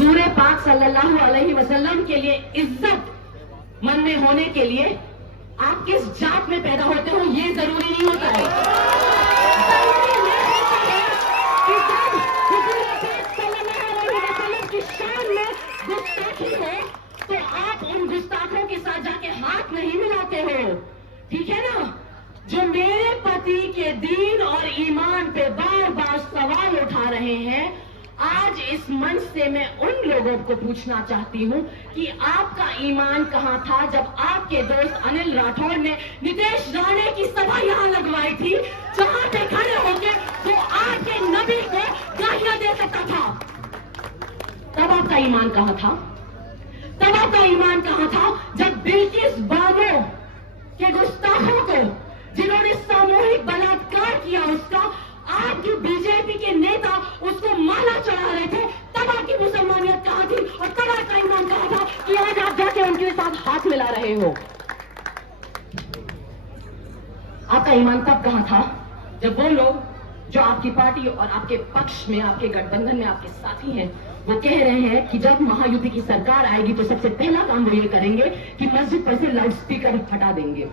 हुजूर पाक सल्लल्लाहु अलैहि वसल्लम के लिए इज्जत मन में होने के लिए आप किस जात में पैदा होते हो ये जरूरी नहीं होता है। जरूरी ये होता है कि जब हुजूर पाक सल्लल्लाहु अलैहि वसल्लम की शान में गुस्ताखी हो तो आप उन गुस्ताखों के साथ जाके हाथ नहीं मिलाते हो, ठीक है ना। जो मेरे पति के दीन और ईमान पे बार बार सवाल उठा रहे हैं, आज इस मंच से मैं उन लोगों को पूछना चाहती हूं कि आपका ईमान कहां था जब आपके दोस्त अनिल राठौड़ ने नितेश राणे की सभा यहां लगवाई थी, जहां पे खड़े होकर वो आके नबी को गालियां दे सकता था। तब आपका ईमान कहां था? तब आपका ईमान कहां था जब बिल्किस बानो के गुस्ताखों को, जिन्होंने सामूहिक बलात्कार किया, उसका आपकी बीजेपी के नेता उसको माला चढ़ा रहे थे, तब आपकी मुसलमानियत कहां थी और तब आपका ईमान कहां था कि आज आप जाके उनके साथ हाथ मिला रहे हो? आपका ईमान तब कहां था जब वो लोग जो आपकी पार्टी और आपके पक्ष में, आपके गठबंधन में आपके साथी हैं, वो कह रहे हैं कि जब महायुति की सरकार आएगी तो सबसे पहला काम वो ये करेंगे कि मस्जिद पर से लाउड स्पीकर हटा देंगे।